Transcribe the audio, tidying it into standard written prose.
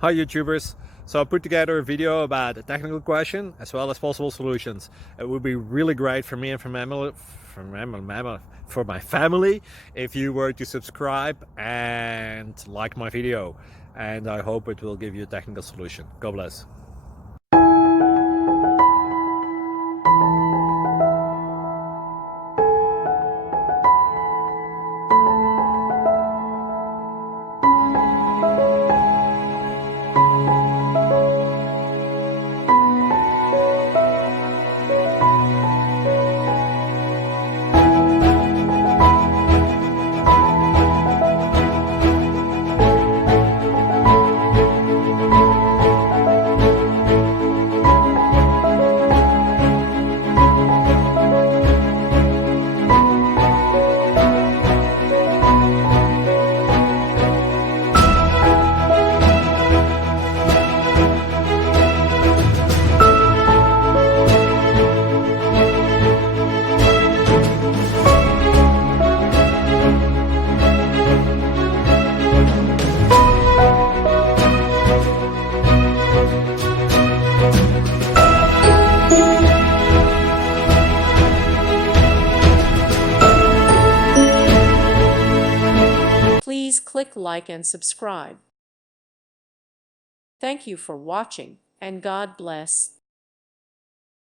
Hi YouTubers! So I put together a video about a technical question as well as possible solutions. It would be really great for me and for my family if you were to subscribe and like my video, and I hope it will give you a technical solution. God bless. Please click like and subscribe. Thank you for watching, and God bless.